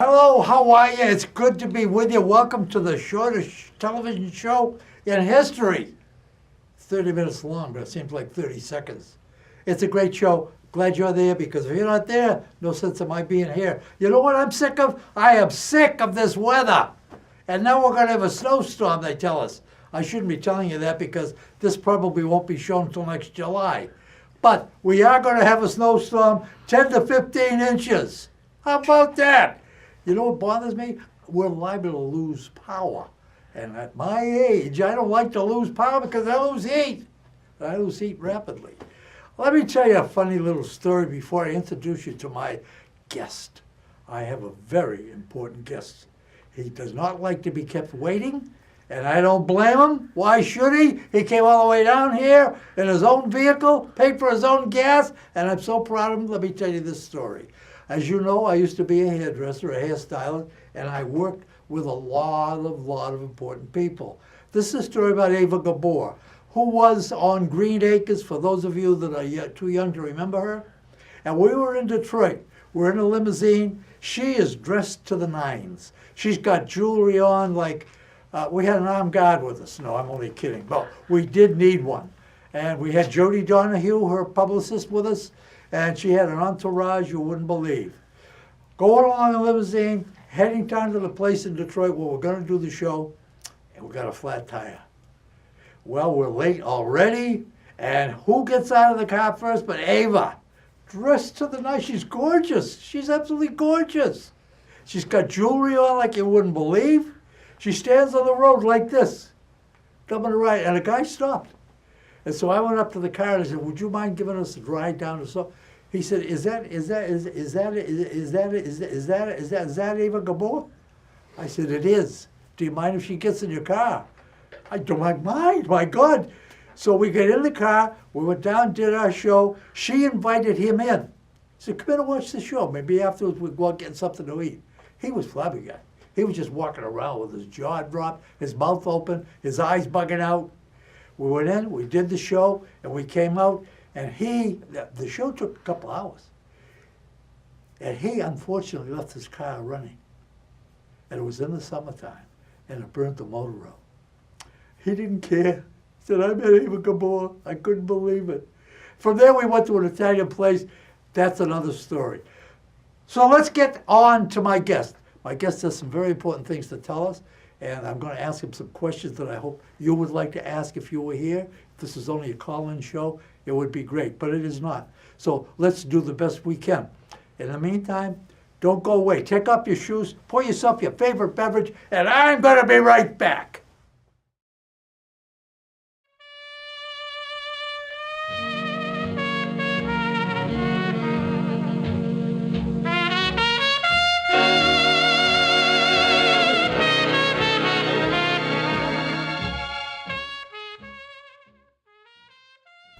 Hello, how are you? It's good to be with you. Welcome to the shortest television show in history. 30 minutes long, but it seems like 30 seconds. It's a great show. Glad you're there, because if you're not there, no sense of my being here. You know what I'm sick of? I am sick of this weather. And now we're going to have a snowstorm, they tell us. I shouldn't be telling you that, because this probably won't be shown until next July. But we are going to have a snowstorm, 10 to 15 inches. How about that? You know what bothers me? We're liable to lose power. And at my age, I don't like to lose power because I lose heat. I lose heat rapidly. Let me tell you a funny little story before I introduce you to my guest. I have a very important guest. He does not like to be kept waiting, and I don't blame him. Why should he? He came all the way down here in his own vehicle, paid for his own gas, and I'm so proud of him. Let me tell you this story. As you know, I used to be a hairdresser, a hairstylist, and I worked with a lot of important people. This is a story about Ava Gabor, who was on Green Acres, for those of you that are too young to remember her. And we were in Detroit. We're in a limousine. She is dressed to the nines. She's got jewelry on like, we had an armed guard with us. No, I'm only kidding. But we did need one. And we had Jody Donahue, her publicist, with us. And she had an entourage you wouldn't believe. Going along the limousine, heading down to the place in Detroit where we're going to do the show, and we got a flat tire. Well, we're late already, and who gets out of the car first but Ava? Dressed to the nines. She's gorgeous. She's absolutely gorgeous. She's got jewelry on like you wouldn't believe. She stands on the road like this, coming to right, and a guy stopped. And so I went up to the car and I said, "Would you mind giving us a ride down to so?" He said, "Is that Ava Gabor?" I said, "It is. Do you mind if she gets in your car?" "I don't mind, my God." So we got in the car, we went down, did our show. She invited him in. He said, "Come in and watch the show. Maybe afterwards we'll go out and get something to eat." He was flabbergasted. He was just walking around with his jaw dropped, his mouth open, his eyes bugging out. We went in, we did the show, and we came out, and the show took a couple hours. And he unfortunately left his car running. And it was in the summertime, and it burnt the motor out. He didn't care. He said, "I met Ava Gabor." I couldn't believe it. From there, we went to an Italian place. That's another story. So let's get on to my guest. My guest has some very important things to tell us. And I'm going to ask him some questions that I hope you would like to ask if you were here. If this is only a call-in show, it would be great, but it is not. So let's do the best we can. In the meantime, don't go away. Take off your shoes, pour yourself your favorite beverage, and I'm going to be right back.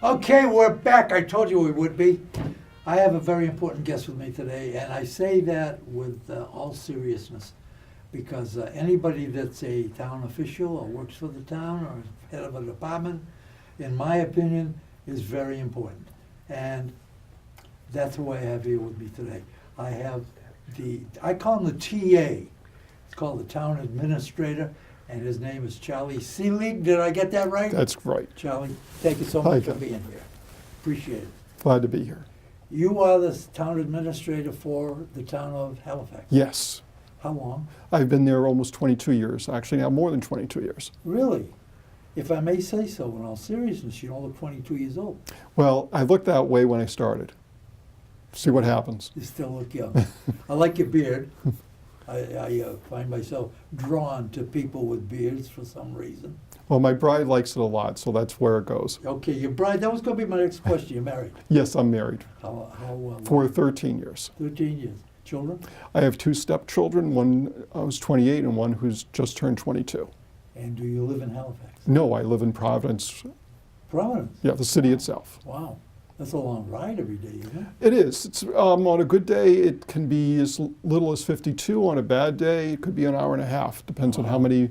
Okay, we're back. I told you we would be. I have a very important guest with me today, and I say that with all seriousness, because anybody that's a town official or works for the town or head of a department, in my opinion, is very important. And that's who I have here with me today. I have I call him the TA. It's called the town administrator. And his name is Charlie Seelig. Did I get that right? That's right. Charlie, thank you so much for being here. Appreciate it. Glad to be here. You are the town administrator for the town of Halifax. Yes. How long? I've been there almost 22 years. Actually, now more than 22 years. Really? If I may say so, in all seriousness, you don't look 22 years old. Well, I looked that way when I started. See what happens. You still look young. I like your beard. I find myself drawn to people with beards for some reason. Well, my bride likes it a lot, so that's where it goes. Okay, your bride, that was going to be my next question. You're married? Yes, I'm married. How For 13 years. 13 years. Children? I have 2 stepchildren, one who's 28 and one who's just turned 22. And do you live in Halifax? No, I live in Providence. Providence? Yeah, the city itself. Wow. That's a long ride every day, isn't it? It is. It's, on a good day, it can be as little as 52. On a bad day, it could be an hour and a half. Depends on how many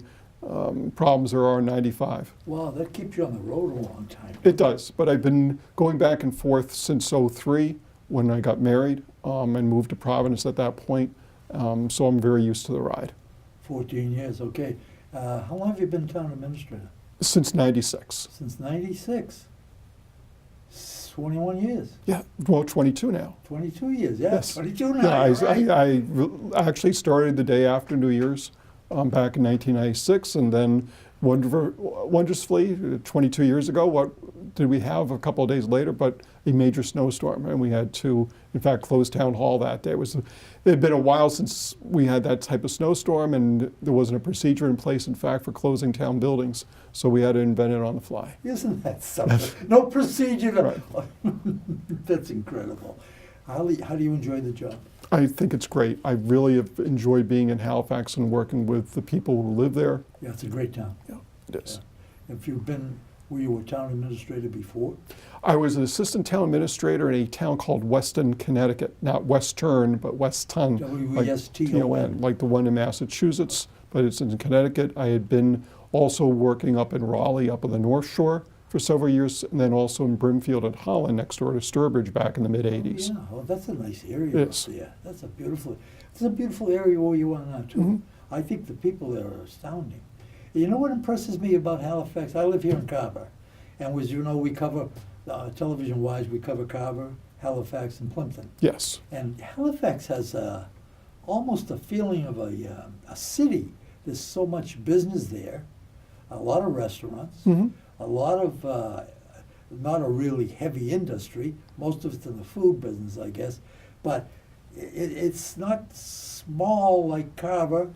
problems there are on 95. Wow, that keeps you on the road a long time. It does, but I've been going back and forth since '03 when I got married and moved to Providence at that point. So I'm very used to the ride. 14 years, okay. How long have you been town administrator? Since '96. Since 96. 21 years. Yeah, well, 22 now. 22 years, yeah. Yes. 22 now, Yeah, right? I actually started the day after New Year's back in 1996, and then wondrously, 22 years ago, what did we have a couple of days later but a major snowstorm, and we had to, in fact, close town hall that day. It had been a while since we had that type of snowstorm, and there wasn't a procedure in place, in fact, for closing town buildings, so we had to invent it on the fly. Isn't that something? No procedure. Right. That's incredible. How do you enjoy the job? I think it's great. I really have enjoyed being in Halifax and working with the people who live there. Yeah, it's a great town. Yeah, it is. Yeah. Were you a town administrator before? I was an assistant town administrator in a town called Weston, Connecticut. Not Western, but Weston. W-E-S-T-O-N. like the one in Massachusetts, but it's in Connecticut. I had been also working up in Raleigh, up on the North Shore for several years, and then also in Brimfield and Holland, next door to Sturbridge back in the mid-'80s. Yeah, well, that's a nice area It up is. there. It's a beautiful area where you are now, too. Mhm. I think the people there are astounding. You know what impresses me about Halifax? I live here in Carver, and as you know, we cover, television-wise, we cover Carver, Halifax, and Plimpton. Yes. And Halifax has almost a feeling of a city. There's so much business there, a lot of restaurants, Mhm. a lot of, not a really heavy industry, most of it's in the food business, I guess, but it's not small like Carver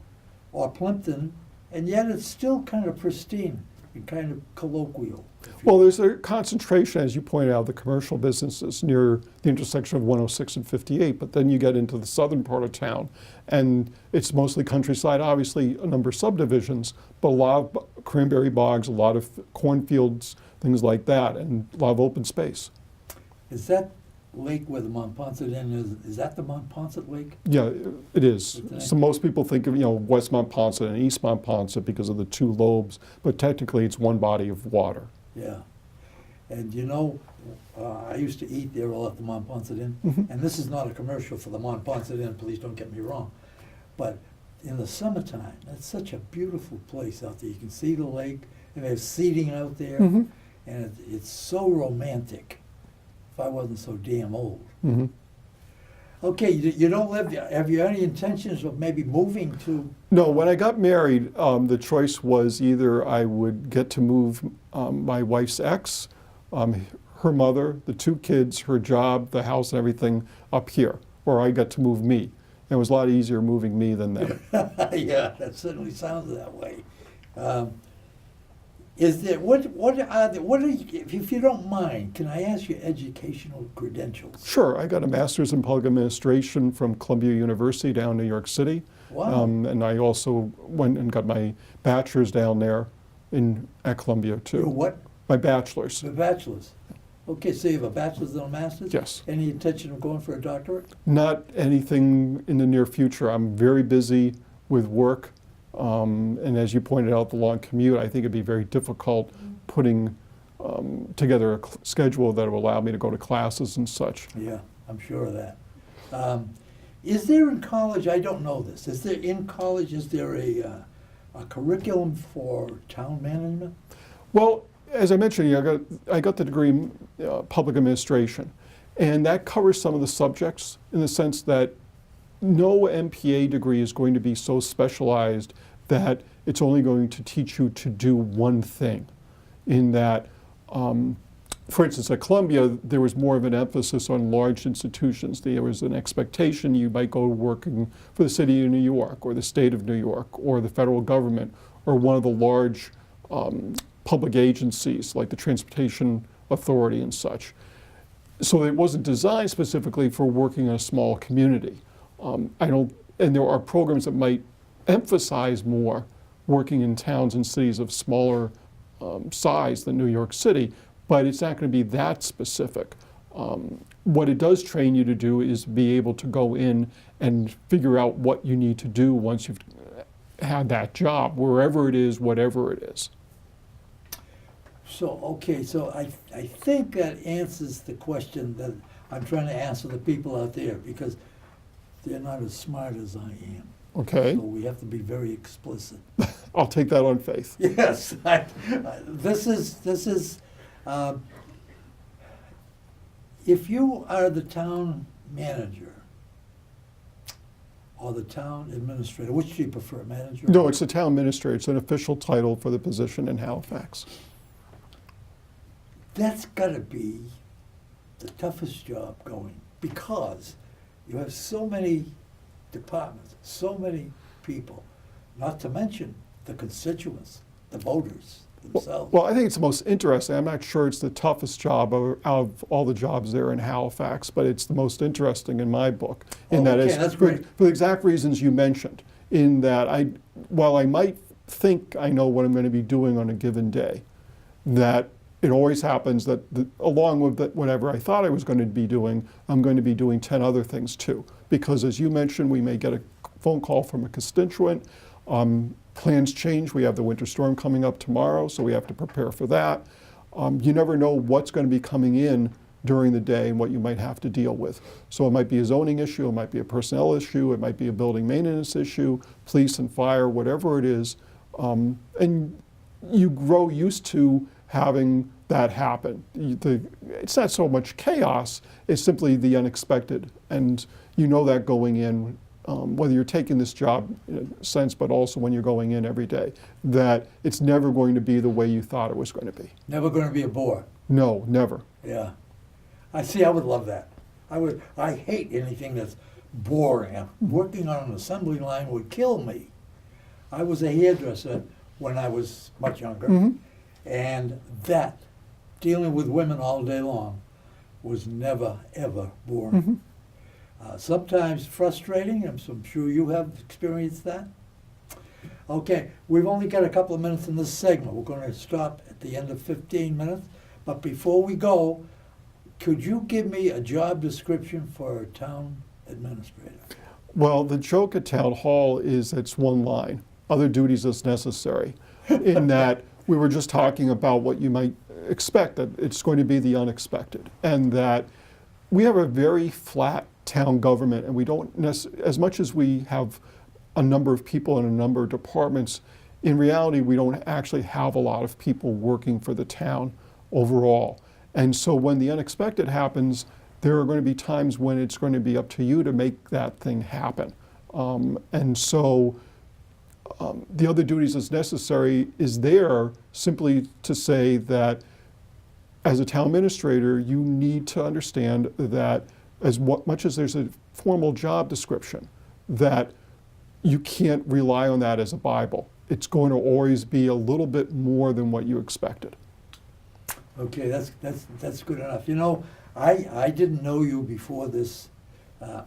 or Plimpton, and yet it's still kind of pristine and kind of colloquial. Well, there's a concentration, as you pointed out, the commercial businesses near the intersection of 106 and 58, but then you get into the southern part of town, and it's mostly countryside, obviously a number of subdivisions, but a lot of cranberry bogs, a lot of cornfields, things like that, and a lot of open space. Is that lake where the Mont Ponce Inn is that the Mont Ponce Lake? Yeah, it is. Okay. So most people think of, West Mont Ponce and East Mont Ponce because of the two lobes, but technically it's one body of water. Yeah. And I used to eat there all at the Mont Ponce Inn, Mhm. and this is not a commercial for the Mont Ponce Inn, please don't get me wrong. But in the summertime, it's such a beautiful place out there. You can see the lake, and there's seating out there, Mhm. and it's so romantic. If I wasn't so damn old. Mhm. Okay, you don't live there. Have you any intentions of maybe moving to? No, when I got married, the choice was either I would get to move my wife's ex, her mother, the two kids, her job, the house, and everything up here, or I got to move me. And it was a lot easier moving me than them. Yeah, that certainly sounds that way. Is there what are you, if you don't mind, can I ask your educational credentials? Sure, I got a master's in public administration from Columbia University down in New York City. Wow. And I also went and got my bachelor's down there at Columbia too. Your what? My bachelor's. The bachelor's. Okay, so you have a bachelor's and a master's? Yes. Any intention of going for a doctorate? Not anything in the near future. I'm very busy with work. And as you pointed out, the long commute, I think it'd be very difficult putting together a schedule that will allow me to go to classes and such. Yeah, I'm sure of that. Is there in college, I don't know this, is there a curriculum for town management? Well, as I mentioned, I got the degree in public administration, and that covers some of the subjects in the sense that no MPA degree is going to be so specialized that it's only going to teach you to do one thing. In that, for instance, at Columbia, there was more of an emphasis on large institutions. There was an expectation you might go working for the city of New York, or the state of New York, or the federal government, or one of the large public agencies like the Transportation Authority and such. So it wasn't designed specifically for working in a small community. And there are programs that might emphasize more working in towns and cities of smaller size than New York City, but it's not going to be that specific. What it does train you to do is be able to go in and figure out what you need to do once you've had that job, wherever it is, whatever it is. So, okay, so I think that answers the question that I'm trying to answer the people out there, because they're not as smart as I am. Okay, So we have to be very explicit. I'll take that on faith. Yes, this is, if you are the town manager or the town administrator, which do you prefer, manager? No, it's the town administrator. It's an official title for the position in Halifax. That's gotta be the toughest job going, because you have so many departments, so many people, not to mention the constituents, the voters themselves. Well, I think it's the most interesting. I'm not sure it's the toughest job out of all the jobs there in Halifax, but it's the most interesting in my book. In that okay, it's that's great. for the exact reasons you mentioned. In that while I might think I know what I'm going to be doing on a given day, that it always happens that along with whatever I thought I was going to be doing, I'm going to be doing 10 other things too. Because as you mentioned, we may get a phone call from a constituent. Plans change. We have the winter storm coming up tomorrow, so we have to prepare for that. You never know what's going to be coming in during the day and what you might have to deal with. So it might be a zoning issue, it might be a personnel issue, it might be a building maintenance issue, police and fire, whatever it is. And you grow used to having that happen. It's not so much chaos, it's simply the unexpected. And you know that going in, whether you're taking this job in a sense, but also when you're going in every day, that it's never going to be the way you thought it was going to be. Never gonna be a bore. No, never. Yeah. I would love that. I hate anything that's boring. Working on an assembly line would kill me. I was a hairdresser when I was much younger, and dealing with women all day long, was never, ever boring. Sometimes frustrating, I'm sure you have experienced that. Okay, we've only got a couple of minutes in this segment. We're going to stop at the end of 15 minutes. But before we go, could you give me a job description for a town administrator? Well, the joke at Town Hall is it's one line, other duties as necessary, in that we were just talking about what you might expect, that it's going to be the unexpected, and that we have a very flat town government, and we don't as much as we have a number of people in a number of departments, in reality we don't actually have a lot of people working for the town overall. And so when the unexpected happens, there are going to be times when it's going to be up to you to make that thing happen. And so the other duties as necessary is there simply to say that as a town administrator, you need to understand that as much as there's a formal job description, that you can't rely on that as a Bible. It's going to always be a little bit more than what you expected. Okay, that's good enough. You know, I didn't know you before this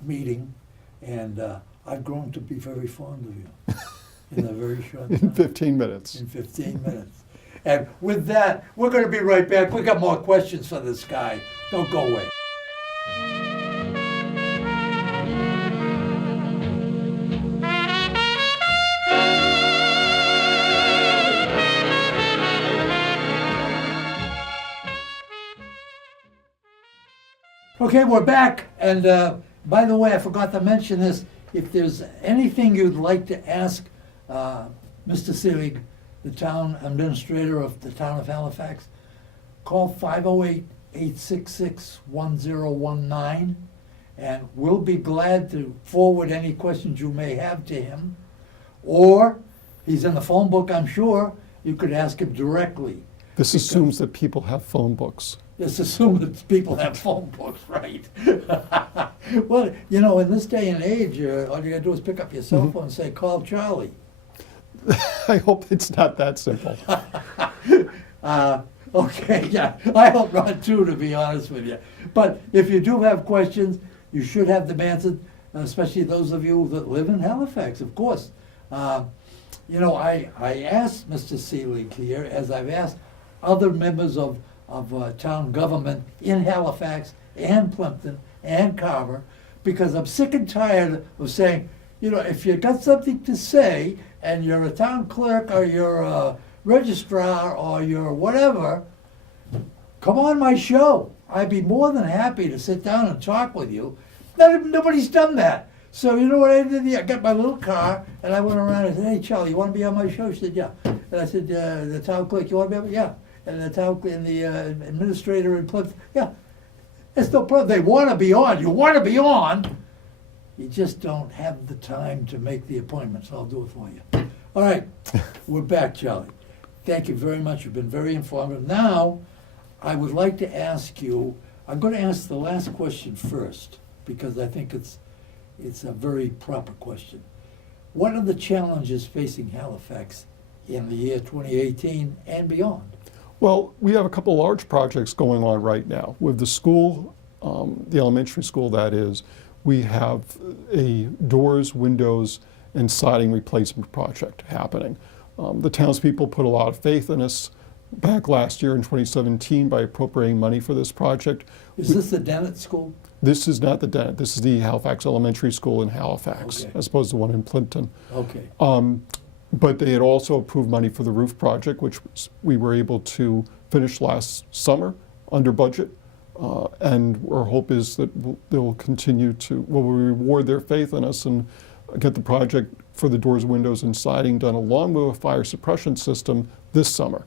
meeting, and I've grown to be very fond of you in a very short time. In 15 minutes. In 15 minutes. And with that, we're going to be right back. We got more questions for this guy. Don't go away. Okay, we're back, and by the way, I forgot to mention this. If there's anything you'd like to ask Mr. Seelig, the town administrator of the town of Halifax, call 508-866-1019, and we'll be glad to forward any questions you may have to him. Or, he's in the phone book, I'm sure, you could ask him directly. This assumes that people have phone books. Just assume that people have phone books, right? Well, you know, in this day and age, all you gotta do is pick up your cell phone and say, call Charlie. I hope it's not that simple. Okay, yeah, I hope not too, to be honest with you. But if you do have questions, you should have them answered, especially those of you that live in Halifax, of course. You know, I asked Mr. Seelig here, as I've asked other members of town government in Halifax and Plimpton and Carver, because I'm sick and tired of saying, you know, if you got something to say and you're a town clerk or you're a registrar or you're whatever, come on my show. I'd be more than happy to sit down and talk with you. Nobody's done that. So you know what I did? I got my little car and I went around and said, hey, Charlie, you want to be on my show? She said, yeah. And I said, the town clerk, you want to be on? Yeah. And the town and the administrator in Plymouth, yeah. It's no problem. They want to be on. You want to be on. You just don't have the time to make the appointments. I'll do it for you. All right. We're back, Charlie. Thank you very much. You've been very informative. Now, I would like to ask you, I'm going to ask the last question first, because I think it's a very proper question. What are the challenges facing Halifax in the year 2018 and beyond? Well, we have a couple large projects going on right now. With the school, the elementary school that is, we have a doors, windows, and siding replacement project happening. The townspeople put a lot of faith in us back last year in 2017 by appropriating money for this project. Is this the Dennett School? This is not the Dennett. This is the Halifax Elementary School in Halifax, Okay. as opposed to the one in Plimpton. Okay. But they had also approved money for the roof project, which we were able to finish last summer under budget. And our hope is that they'll continue to, we'll reward their faith in us and get the project for the doors, windows, and siding done along with a fire suppression system this summer.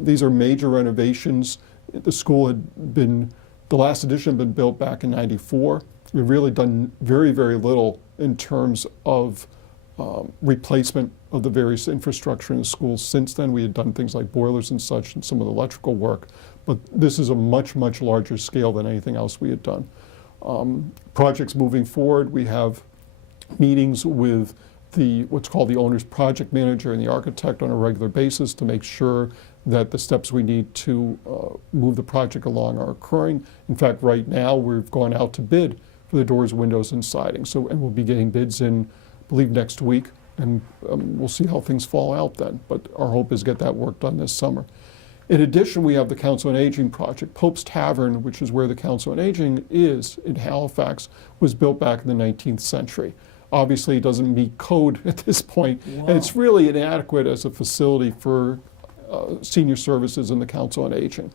These are major renovations. The school had been, the last edition had been built back in '94. We've really done very, very little in terms of replacement of the various infrastructure in the schools. Since then, we had done things like boilers and such and some of the electrical work, but this is a much, much larger scale than anything else we had done. Projects moving forward, we have meetings with what's called the owner's project manager and the architect on a regular basis to make sure that the steps we need to move the project along are occurring. In fact, right now, we've gone out to bid for the doors, windows, and siding. And we'll be getting bids in, I believe, next week, and we'll see how things fall out then. But our hope is to get that work done this summer. In addition, we have the Council on Aging project. Pope's Tavern, which is where the Council on Aging is in Halifax, was built back in the 19th century. Obviously, it doesn't meet code at this point, Wow. and it's really inadequate as a facility for senior services in the Council on Aging.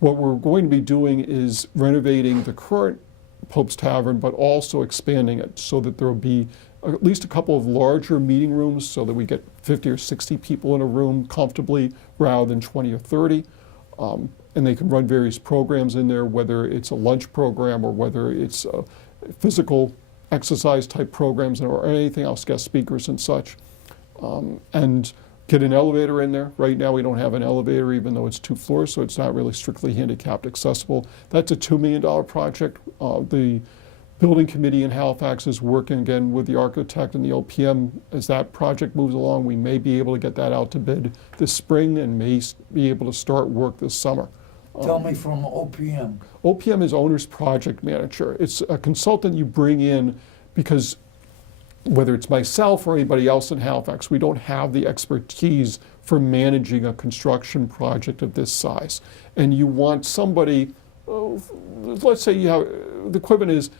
What we're going to be doing is renovating the current Pope's Tavern, but also expanding it so that there will be at least a couple of larger meeting rooms so that we get 50 or 60 people in a room comfortably rather than 20 or 30. And they can run various programs in there, whether it's a lunch program or whether it's physical exercise type programs or anything else, guest speakers and such. And get an elevator in there. Right now we don't have an elevator even though it's 2 floors, so it's not really strictly handicapped accessible. That's a $2 million project. The building committee in Halifax is working again with the architect and the OPM. As that project moves along, we may be able to get that out to bid this spring and may be able to start work this summer. Tell me from OPM. OPM is owner's project manager. It's a consultant you bring in because whether it's myself or anybody else in Halifax, we don't have the expertise for managing a construction project of this size. And you want somebody, let's say you have, the equivalent is,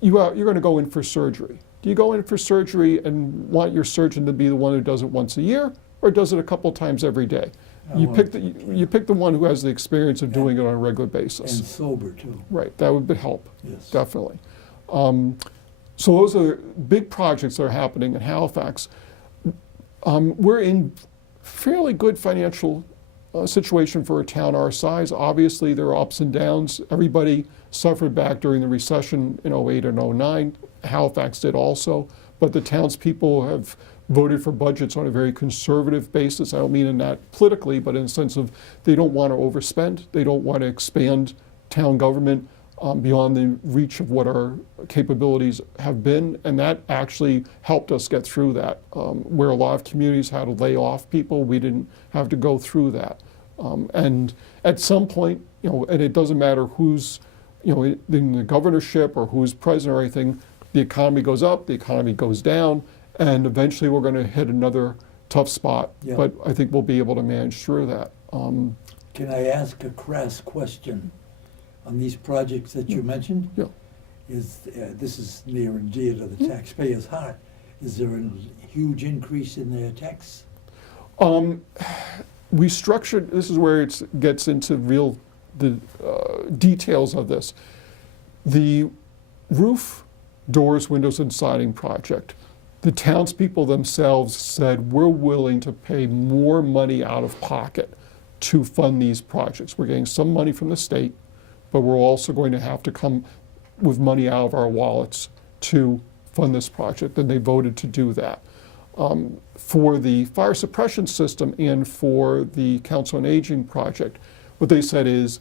you're going to go in for surgery. Do you go in for surgery and want your surgeon to be the one who does it once a year, or does it a couple times every day? You pick the one who has the experience of doing it on a regular basis. And sober, too. Right, that would help, Yes. definitely. So those are big projects that are happening in Halifax. We're in fairly good financial situation for a town our size. Obviously, there are ups and downs. Everybody suffered back during the recession in '08 and '09. Halifax did also, but the townspeople have voted for budgets on a very conservative basis. I don't mean in that politically, but in the sense of they don't want to overspend. They don't want to expand town government beyond the reach of what our capabilities have been, and that actually helped us get through that. Where a lot of communities had to lay off people, we didn't have to go through that. And at some point, and it doesn't matter who's, in the governorship or who's president or anything, the economy goes up, the economy goes down, and eventually we're going to hit another tough spot. Yeah. But I think we'll be able to manage through that. Can I ask a crass question? on these projects that you mentioned, Yeah. is, this is near and dear to the taxpayer's heart. Is there a huge increase in their tax? We structured, this is where it gets into the details of this. The roof, doors, windows, and siding project, the townspeople themselves said, we're willing to pay more money out of pocket to fund these projects. We're getting some money from the state, but we're also going to have to come with money out of our wallets to fund this project, and they voted to do that. For the fire suppression system and for the Council on Aging project, what they said is,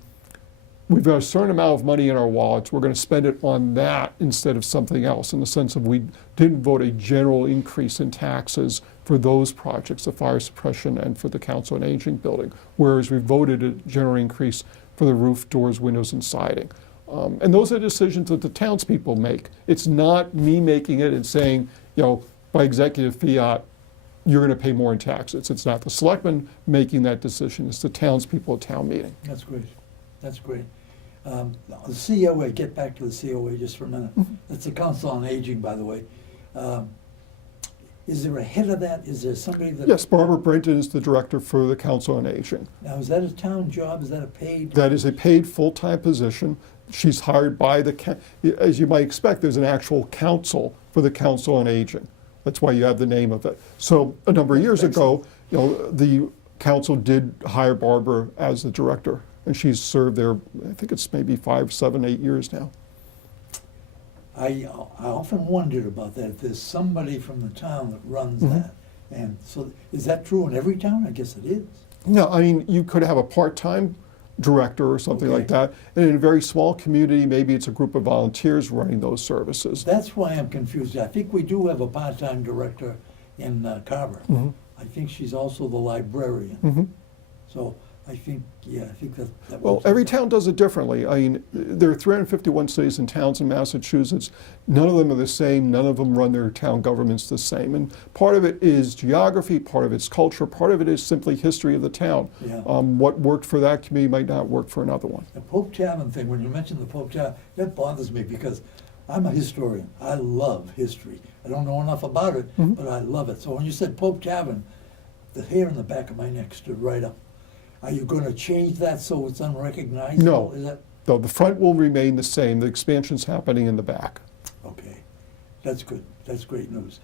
we've got a certain amount of money in our wallets, we're going to spend it on that instead of something else, in the sense of we didn't vote a general increase in taxes for those projects, the fire suppression and for the Council on Aging building, whereas we voted a general increase for the roof, doors, windows, and siding. And those are decisions that the townspeople make. It's not me making it and saying, by executive fiat, you're going to pay more in taxes. It's not the selectmen making that decision, it's the townspeople at town meeting. That's great. That's great. The COA, get back to the COA just for a minute. That's the Council on Aging, by the way. Is there a head of that? Is there somebody that? Yes, Barbara Brinton is the director for the Council on Aging. Now, is that a town job? Is that a paid? That is a paid full-time position. She's hired by as you might expect, there's an actual council for the Council on Aging. That's why you have the name of it. So a number of years ago, the council did hire Barbara as the director, and she's served there, I think it's maybe 5, 7, 8 years now. I often wondered about that, if there's somebody from the town that runs that. And so, is that true in every town? I guess it is. No, I mean, you could have a part-time director or something like Okay. that. And in a very small community, maybe it's a group of volunteers running those services. That's why I'm confused. I think we do have a part-time director in Carver. I think she's also the librarian. So I think, I think that Well, works. every town does it differently. I mean, there are 351 cities and towns in Massachusetts. None of them are the same. None of them run their town governments the same. And part of it is geography, part of it's culture, part of it is simply history of the town. Yeah. What worked for that community might not work for another one. The Pope Tavern thing, when you mentioned the Pope Tavern, that bothers me because I'm a historian. I love history. I don't know enough about it, but I love it. So when you said Pope Tavern, the hair in the back of my neck stood right up. Are you going to change that so it's unrecognizable? No. Is that Though the front will remain the same. The expansion's happening in the back. okay? That's good. That's great news.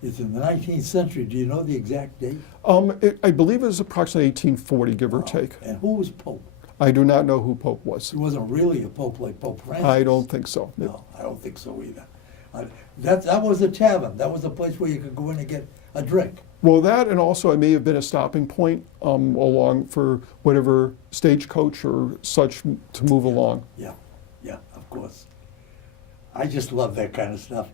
It's in the 19th century. Do you know the exact date? I believe it was approximately 1840, give or Wow. take. And who was Pope? I do not know who Pope was. He wasn't really a Pope like Pope Francis. I don't think so. No, I don't think so either. That was a tavern. That was a place where you could go in and get a drink. Well, that and also it may have been a stopping point along for whatever stagecoach or such to move along. Yeah, of course. I just love that kind of stuff.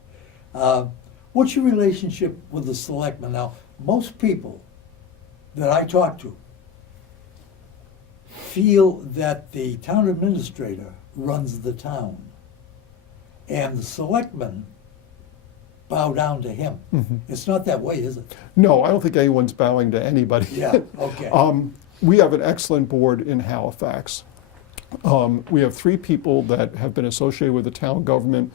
What's your relationship with the selectmen? Now, most people that I talk to feel that the town administrator runs the town, and the selectmen bow down to him. It's not that way, is it? No, I don't think anyone's bowing to anybody. Yeah, okay. We have an excellent board in Halifax. We have 3 people that have been associated with the town government,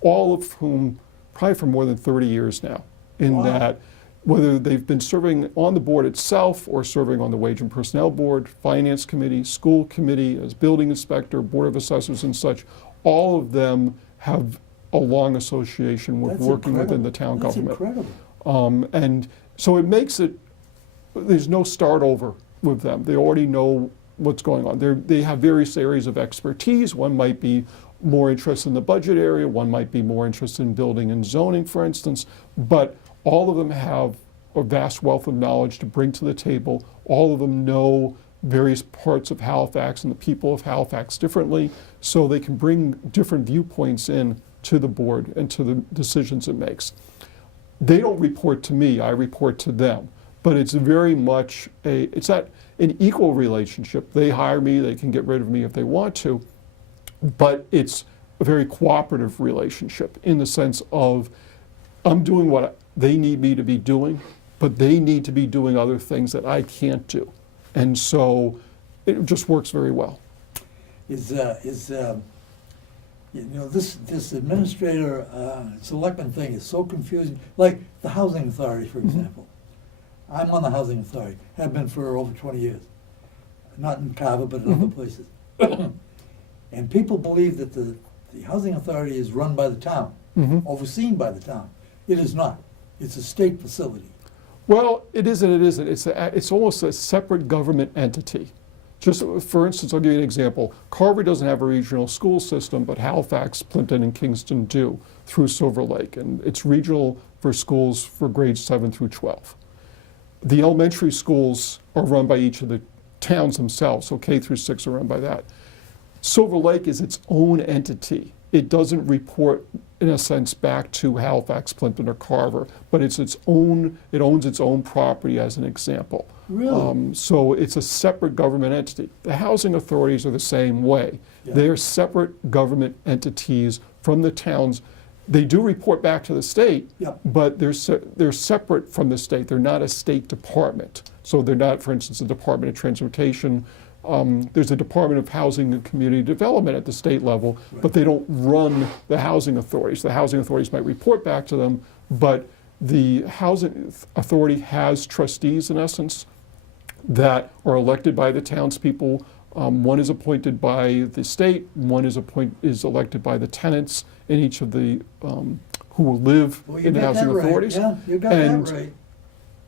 all of whom probably for more than 30 years now, in Wow. that whether they've been serving on the board itself or serving on the Wage and Personnel Board, Finance Committee, School Committee, as building inspector, Board of Assessors and such, all of them have a long association with That's working within incredible. the town That's government. incredible. And so it makes it, there's no start over with them. They already know what's going on. They have various areas of expertise. One might be more interested in the budget area, one might be more interested in building and zoning, for instance, but all of them have a vast wealth of knowledge to bring to the table. All of them know various parts of Halifax and the people of Halifax differently, so they can bring different viewpoints in to the board and to the decisions it makes. They don't report to me, I report to them. But it's very much it's not an equal relationship. They hire me, they can get rid of me if they want to, but it's a very cooperative relationship in the sense of I'm doing what they need me to be doing, but they need to be doing other things that I can't do. And so it just works very well. this administrator, selectman thing is so confusing. Like the housing authority, for example. I'm on the housing authority, have been for over 20 years. Not in Carver, but in other places. And people believe that the housing authority is run by the town, overseen by the town. It is not. It's a state facility. Well, it is and it isn't. It's almost a separate government entity. Just for instance, I'll give you an example. Carver doesn't have a regional school system, but Halifax, Plimpton, and Kingston do through Silver Lake, and it's regional for schools for grades 7 through 12. The elementary schools are run by each of the towns themselves, so K through 6 are run by that. Silver Lake is its own entity. It doesn't report, in a sense, back to Halifax, Plimpton, or Carver, but it owns its own property, as an example. Really? So it's a separate government entity. The housing authorities are the same way. Yeah. They're separate government entities from the towns. They do report back to the state, but they're separate from the state. They're not a state department. So they're not, for instance, the Department of Transportation. There's a Department of Housing and Community Development at the state level, but they don't run the housing authorities. The housing authorities might report back to them, but the housing authority has trustees, in essence, that are elected by the townspeople. One is appointed by the state, one is elected by the tenants in each of the, who will live in the housing authorities. Yeah, you got And that right.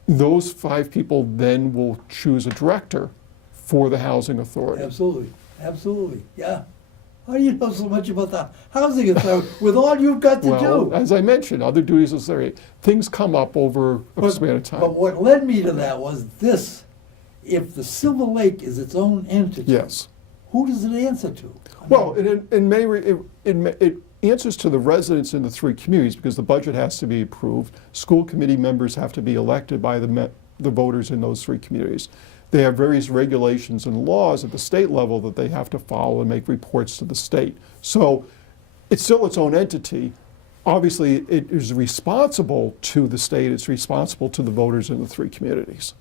those 5 people then will choose a director for the housing authority. Absolutely, absolutely, yeah. How do you know so much about the housing authority with all you've got to Well, do? as I mentioned, other duties of the authority, things come up over a span of time. But what led me to that was this: if the Silver Lake is its own entity, Yes. who does it answer to? Well, it answers to the residents in the 3 communities because the budget has to be approved. School committee members have to be elected by the voters in those 3 communities. They have various regulations and laws at the state level that they have to follow and make reports to the state. So it's still its own entity. Obviously, it is responsible to the state. It's responsible to the voters in the 3 communities.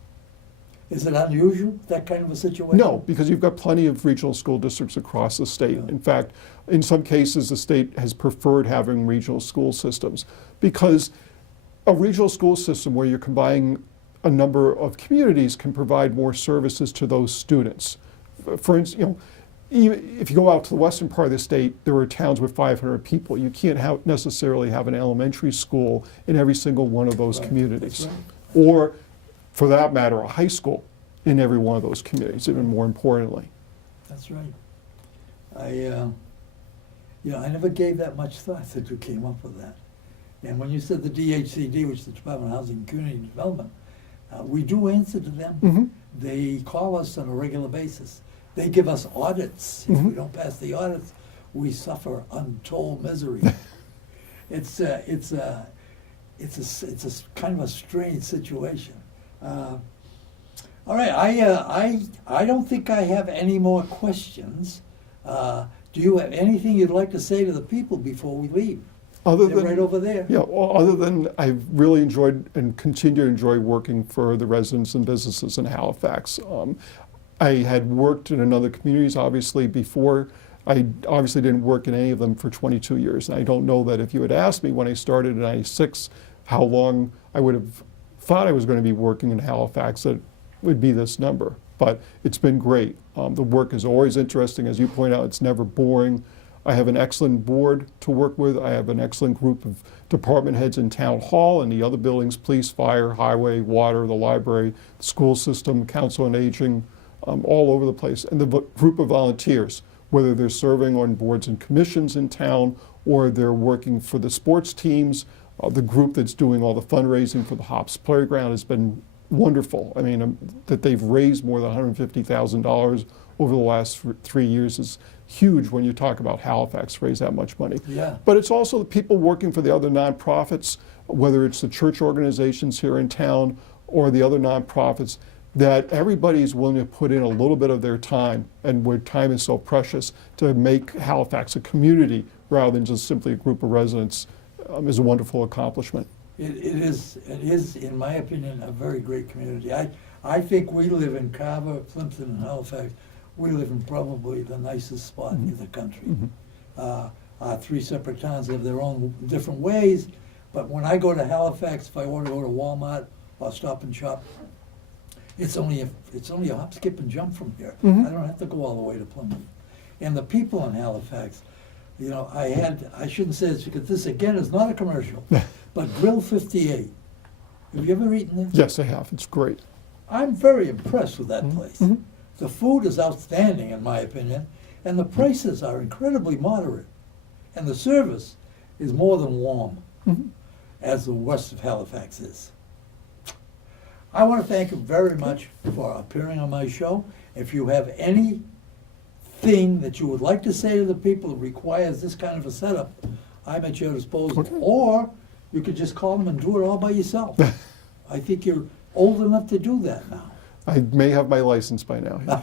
Is it unusual, that kind of a situation? No, because you've got plenty of regional school districts across the state. Yeah. In fact, in some cases, the state has preferred having regional school systems because a regional school system where you're combining a number of communities can provide more services to those students. For instance, even if you go out to the western part of the state, there are towns with 500 people. You can't necessarily have an elementary school in every single one of those communities. That's right. Or, for that matter, a high school in every one of those communities, even more importantly. That's right. I never gave that much thought that you came up with that. And when you said the DHCD, which is the Department of Housing and Community Development, we do answer to them. They call us on a regular basis. They give us audits. If we don't pass the audits, we suffer untold misery. It's a kind of a strange situation. All right, I don't think I have any more questions. Do you have anything you'd like to say to the people before we leave? They're right over there. Yeah, well, other than I've really enjoyed and continue to enjoy working for the residents and businesses in Halifax. I had worked in another communities, obviously, before. I obviously didn't work in any of them for 22 years. And I don't know that if you had asked me when I started in 96 how long I would have thought I was going to be working in Halifax, that it would be this number. But it's been great. The work is always interesting. As you point out, it's never boring. I have an excellent board to work with. I have an excellent group of department heads in town hall and the other buildings, police, fire, highway, water, the library, the school system, council on aging, all over the place. And the group of volunteers, whether they're serving on boards and commissions in town or they're working for the sports teams, the group that's doing all the fundraising for the Hops Playground has been wonderful. I mean, that they've raised more than $150,000 over the last 3 years is huge when you talk about Halifax, raise that much money. Yeah. But it's also the people working for the other nonprofits, whether it's the church organizations here in town or the other nonprofits, that everybody's willing to put in a little bit of their time, and where time is so precious, to make Halifax a community rather than just simply a group of residents is a wonderful accomplishment. It is, in my opinion, a very great community. I think we live in Carver, Plimpton, and Halifax. we live in probably the nicest spot in the country. Our three separate towns have their own different ways, but when I go to Halifax, if I want to go to Walmart or Stop and Shop, it's only a hop, skip, and jump from here. I don't have to go all the way to Plymouth. And the people in Halifax, you know, I shouldn't say this because this again is not a commercial, but Grill 58. Have you ever eaten there? Yes, I have. It's great. I'm very impressed with that place. The food is outstanding, in my opinion, and the prices are incredibly moderate. And the service is more than warm, as the west of Halifax is. I want to thank you very much for appearing on my show. If you have anything that you would like to say to the people that requires this kind of a setup, I'm at your disposal. Okay. Or you could just call them and do it all by yourself. I think you're old enough to do that now. I may have my license by now. Yeah.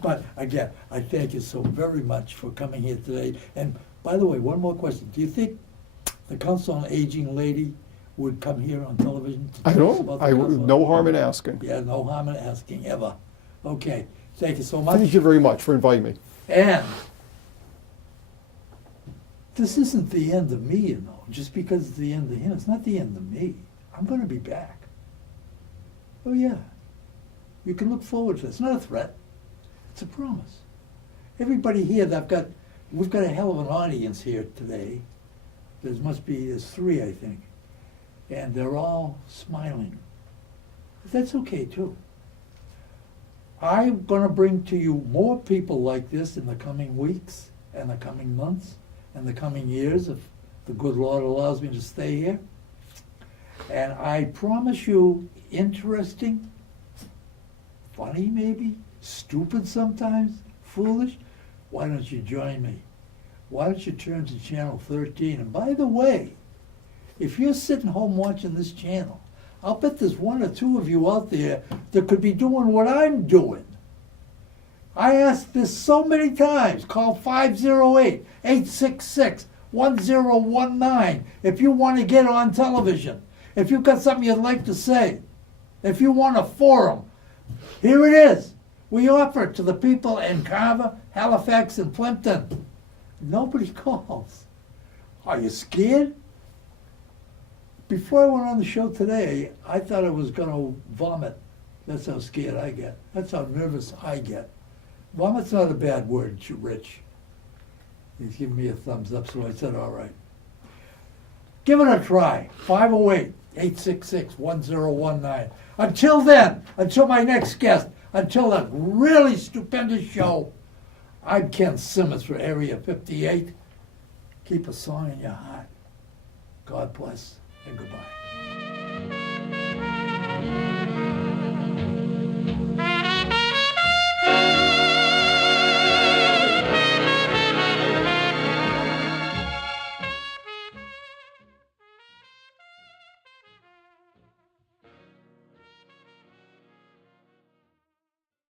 But again, I thank you so very much for coming here today. And by the way, one more question. Do you think the Council on Aging lady would come here on television to I tell us don't. about the Council on No harm in asking. Yeah, no harm in asking, ever. Okay, thank you so much. Thank you very much for inviting me. And this isn't the end of me, you know. Just because it's the end of him, it's not the end of me. I'm going to be back. Oh, yeah. You can look forward to it. It's not a threat. It's a promise. Everybody here, we've got a hell of an audience here today. There's three, I think. And they're all smiling. But that's okay, too. I'm going to bring to you more people like this in the coming weeks and the coming months and the coming years if the good Lord allows me to stay here. And I promise you, interesting, funny maybe, stupid sometimes, foolish. Why don't you join me? Why don't you turn to channel 13? And by the way, if you're sitting home watching this channel, I'll bet there's one or two of you out there that could be doing what I'm doing. I asked this so many times. Call 508-866-1019 if you want to get on television. If you've got something you'd like to say. If you want a forum. Here it is. We offer it to the people in Carver, Halifax, and Plimpton. Nobody calls. Are you scared? Before I went on the show today, I thought I was going to vomit. That's how scared I get. That's how nervous I get. Vomit's not a bad word, Rich. He's giving me a thumbs up, so I said, all right. Give it a try. 508-866-1019. Until then, until my next guest, until that really stupendous show, I'm Ken Simmons for Area 58. Keep a song in your heart. God bless and goodbye.